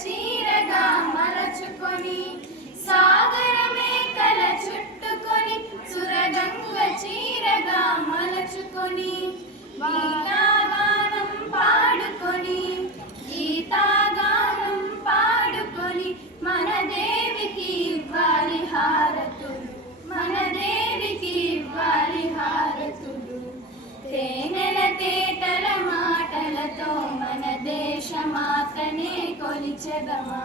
చీరగా మలచుకొని సాగరమే కల చుట్టుకొని సురగంగ చీరగా మలచుకొని గీతాగానం పాడుకొని గీతాగానం పాడుకొని మన దేవికి ఇవ్వాలి హారతులు మన దేవికి ఇవ్వాలి హారతులు తేనెల తేటల మాటలతో మన దేశమాతనే కొలిచెదమా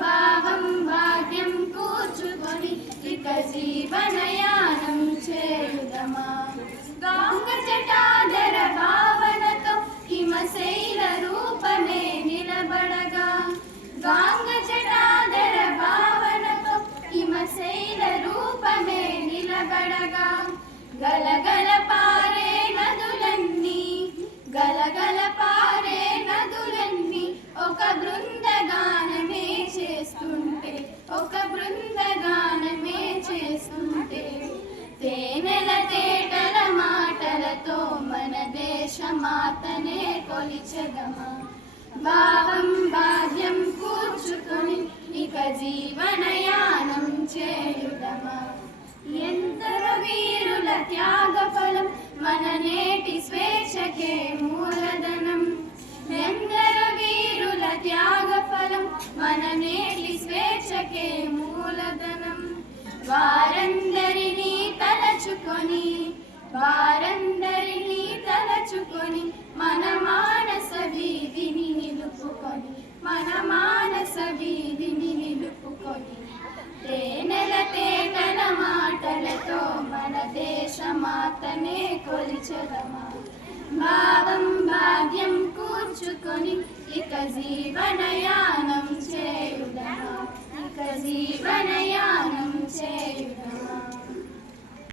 భావం భాగ్యం కూర్చుకొని ఇక జీవనయానం చేయుదమా గాంగ జటాధర భావనతో హిమశైల రూపమే నిలబడగా గాంగ జటాధర భావనతో హిమశైల రూపమే నిలబడగా గలగల పారే నదులన్నీ గలగల పారే నదులన్నీ ఒక బృందగానమే చేస్తుంటే ఒక బృందగానమే చేస్తుంటే తేనెల తేటల మాటలతో మన దేశమాతనే కొలిచెదమా భావం భాగ్యం కూర్చుకొని ఇక జీవనయానం చేయుదమా ఎందరో వీరుల త్యాగ ఫలం మన నేటి స్వేచ్ఛకే మూలధనం ఎందరో వీరుల త్యాగ ఫలం మన నేటి స్వేచ్ఛకే మూలధనం వారందరినీ తలచుకొని వారందరినీ తలచుకొని మన మానస వీధిని నిలుపుకొని మన మానస వీధిని నిలుపుకొని తేనెల తేటల మాటలతో మన దేశమాతనే కొలిచెదమా భావం భాగ్యం కూర్చుకొని ఇక జీవనయ